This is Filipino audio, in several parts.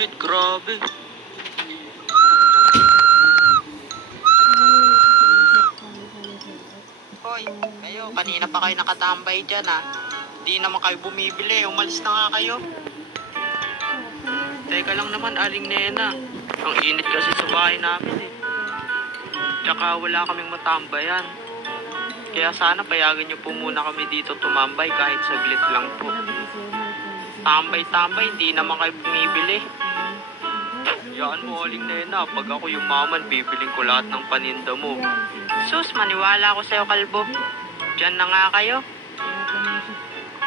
init, grabe. Hoy, kayo, kanina pa kayo nakatambay dyan ah. Di naman kayo bumibili, umalis na nga kayo. Teka lang naman, Aling Nena. Ang init kasi sa bahay namin eh. Tsaka wala kaming matambayan. Kaya sana payagan niyo po muna kami dito tumambay kahit saglit lang po. Tambay-tambay, hindi naman kayo bumibili. Yaan mo, Aling Nena, pag ako yumaman, bibiling ko lahat ng paninda mo. Sus, maniwala ako sa'yo, kalbo. Diyan na nga kayo.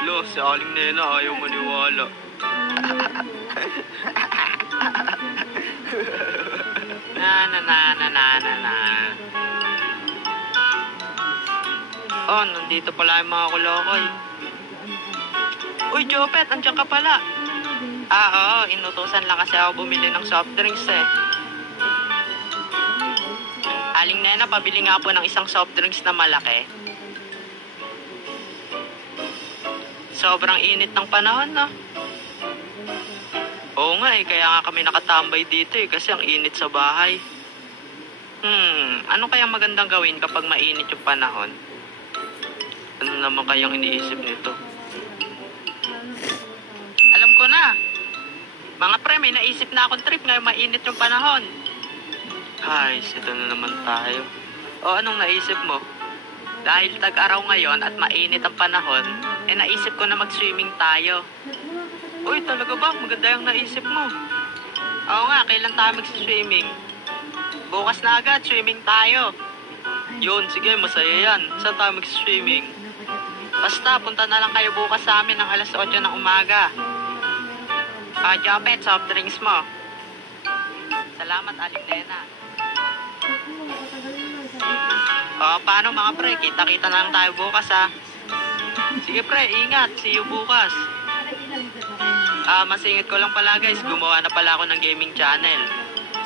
Lo, si Aling Nena ayaw maniwala. na. Oh, nandito pala yung mga kulokoy. Uy, Jopet, andiyan ka pala. Oo, inutusan lang kasi ako bumili ng soft drinks eh. Aling Nena, pabili nga po ng isang soft drinks na malaki. Sobrang init ng panahon, no? Oo nga eh, kaya nga kami nakatambay dito eh, kasi ang init sa bahay. Ano kayang magandang gawin kapag mainit yung panahon? Ano naman kayang iniisip nito? Alam ko na. Mga pre, may naisip na akong trip ngayong mainit yung panahon. Ay, ito na naman tayo. O, anong naisip mo? Dahil tag-araw ngayon at mainit ang panahon, naisip ko na mag-swimming tayo. Uy, talaga ba? Maganda yung naisip mo. Oo nga, kailan tayo mag-swimming? Bukas na agad, swimming tayo. Yun, sige, masaya yan. Saan tayo mag-swimming? Basta, punta na lang kayo bukas sa amin ng alas 8 ng umaga. Jopet, soft drinks mo. Salamat, Aling Nena. Paano mga pre? Kita-kita na lang tayo bukas ha. Sige pre, ingat. See you bukas. Masingit ko lang pala guys, gumawa na pala ako ng gaming channel.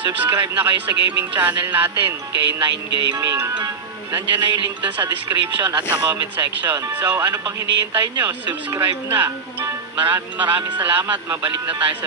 Subscribe na kayo sa gaming channel natin, K9 Gaming. Nandiyan na yung link dun sa description at sa comment section. So ano pang hinihintay nyo? Subscribe na. Maraming salamat. Mabalik na tayo sa